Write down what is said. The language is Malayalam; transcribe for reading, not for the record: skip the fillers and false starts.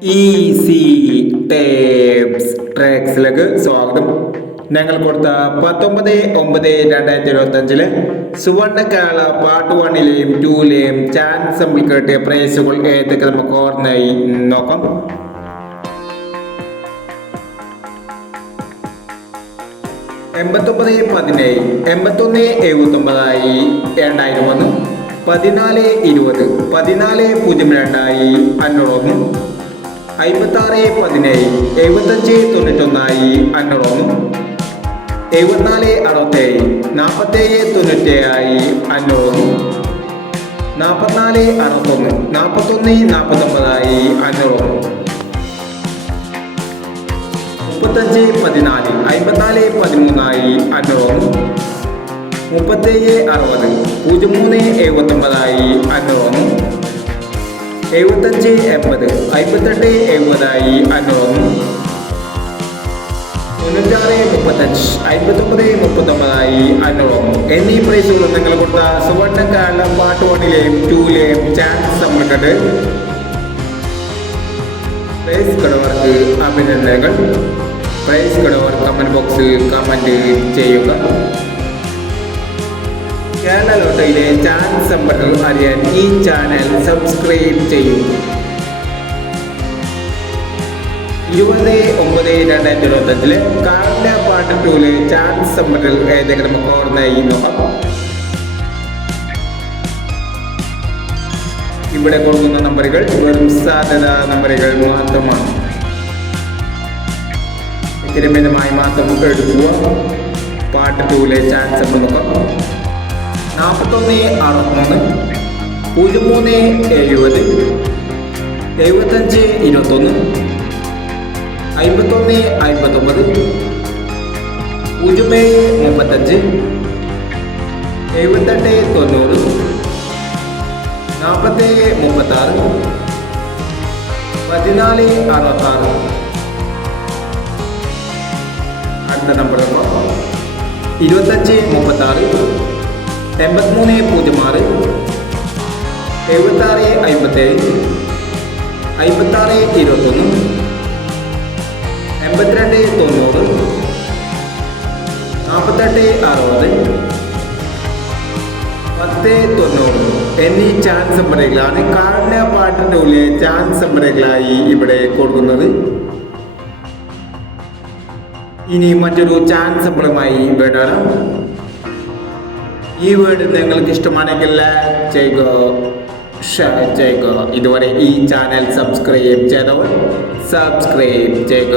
ഈസി ടേപ്സ് ട്രാക്സിലേക്ക് സ്വാഗതം. ഞങ്ങൾ കൊടുത്ത 19/9/2025 സുവർണകാല പാർട്ട് 1ലെയും 2ലെയും ചാൻസ് നമ്മൾ കേട്ടിയ പ്രൈസുകൾ ഏതൊക്കെ നമുക്ക് ഓർമ്മയായി നോക്കാം. $89 $81 $79 14 20 14 02 501 56 17 75 591 74 67 47 97 501 44 61 41 49 501 35 14 54 13 501 57 60 03 79 75 80 58 70 501 96 35 59 501 എന്നീ പ്രൈസുകൾ നിങ്ങൾ കൊടുത്ത സുവർണകാല പാർട്ട് 1ലെയും 2ലെയും ചാൻസ് നമ്മൾക്കുണ്ട്. പ്രൈസ് കടവർക്ക് അഭിനന്ദനങ്ങൾ. പ്രൈസ് കടവർ കമന്റ് ബോക്സിൽ കമന്റ് ചെയ്യുക. കേരള ലോട്ടറിയിലെ ചാൻസ് നമ്പറുകൾ അറിയാൻ ഈ ചാനൽ സബ്സ്ക്രൈബ് ചെയ്യൂ. 20/9/2025 കാർഡ പാർട്ട് 2ലെ ചാൻസ് നമ്പറുകൾ ഏതൊക്കെ നമുക്ക് ഓർമ്മയായി നോക്കാം. ഇവിടെ കൊടുക്കുന്ന നമ്പറുകൾ വെറും സാധ്യത നമ്പറുകൾ മാത്രമാണ്. സ്ഥിരമായി മാത്രം എടുക്കുക. പാർട്ട് 2ലെ ചാൻസ് നമ്പർ നോക്കാം. 41 63 03 70 75 21 51 59 07 35 78 90 47 36 14 66. അടുത്ത നമ്പർ 25 36 83 06 76 57 56 21 82 90 48 60 10 90 എന്നീ ചാൻസ് നമ്പറുകളാണ് കാർഡ പാർട്ട് 2ലെ ചാൻസ് നമ്പറുകളായി ഇവിടെ കൊടുക്കുന്നത്. ഇനി മറ്റൊരു ചാൻസ് നമ്പറുമായി വേണം. ഈ വീഡിയോ നിങ്ങൾക്ക് ഇഷ്ടമാണെങ്കിൽ ലൈക്ക് ചെയ്യുക, ഷെയർ ചെയ്യുക. ഇതുവരെ ഈ ചാനൽ സബ്സ്ക്രൈബ് ചെയ്തവർ സബ്സ്ക്രൈബ് ചെയ്യുക.